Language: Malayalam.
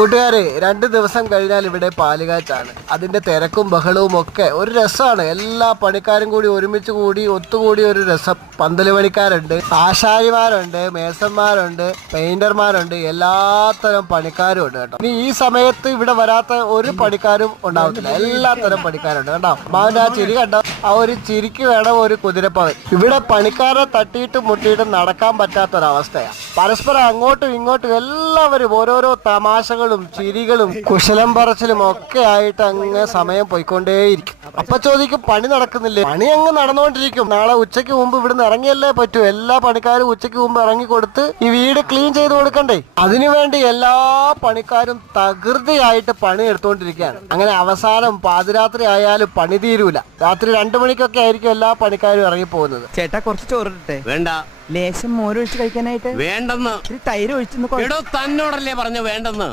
കൂട്ടുകാരെ 2 ദിവസം കഴിഞ്ഞാൽ ഇവിടെ പാലുകാച്ചാണ്. അതിന്റെ തിരക്കും ബഹളവും ഒക്കെ ഒരു രസമാണ്. എല്ലാ പണിക്കാരും കൂടി ഒരുമിച്ച് കൂടി ഒത്തുകൂടി ഒരു രസം. പന്തല് പണിക്കാരുണ്ട്, ആശാരിമാരുണ്ട്, മേസന്മാരുണ്ട്, പെയിന്റർമാരുണ്ട്, എല്ലാത്തരം പണിക്കാരും ഉണ്ട് കേട്ടോ. ഇനി ഈ സമയത്ത് ഇവിടെ വരാത്ത ഒരു പണിക്കാരും ഉണ്ടാവത്തില്ല. എല്ലാ തരം പണിക്കാരുണ്ട് കേട്ടോ. മാവിന്റെ ആ ചിരി കണ്ടോ? ആ ഒരു ചിരിക്ക് വേണം ഒരു കുതിരപ്പവൻ. ഇവിടെ പണിക്കാരെ തട്ടിയിട്ടും മുട്ടിയിട്ടും നടക്കാൻ പറ്റാത്തൊരവസ്ഥയാണ്. പരസ്പരം അങ്ങോട്ടും ഇങ്ങോട്ടും എല്ലാവരും ഓരോരോ തമാശകളും ചിരികളും കുശലം പറച്ചിലും ഒക്കെ ആയിട്ട് അങ്ങ് സമയം പോയിക്കൊണ്ടേയിരിക്കും. അപ്പൊ ചോദിക്കും, പണി നടക്കുന്നില്ലേ? പണി അങ്ങ് നടന്നുകൊണ്ടിരിക്കും. നാളെ ഉച്ചയ്ക്ക് മുമ്പ് ഇവിടുന്ന് ഇറങ്ങിയല്ലേ പറ്റൂ. എല്ലാ പണിക്കാരും ഉച്ചയ്ക്ക് മുമ്പ് ഇറങ്ങി കൊടുത്ത് ഈ വീട് ക്ലീൻ ചെയ്ത് കൊടുക്കണ്ടേ? അതിനുവേണ്ടി എല്ലാ പണിക്കാരും തകൃതിയായിട്ട് പണി എടുത്തുകൊണ്ടിരിക്കുകയാണ്. അങ്ങനെ അവസാനം പാതിരാത്രി ആയാലും പണി തീരൂല. രാത്രി 2 മണിക്കൊക്കെ ആയിരിക്കും എല്ലാ പണിക്കാരും ഇറങ്ങി പോകുന്നത്. ചേട്ടാ, കുറച്ച് ചോറിട്ടെ. വേണ്ട. ലേശം മോരൊഴിച്ച് കഴിക്കാനായിട്ട് വേണ്ടെന്ന്. തൈര് ഒഴിച്ചു തന്നോടല്ലേ പറഞ്ഞു വേണ്ടെന്ന്.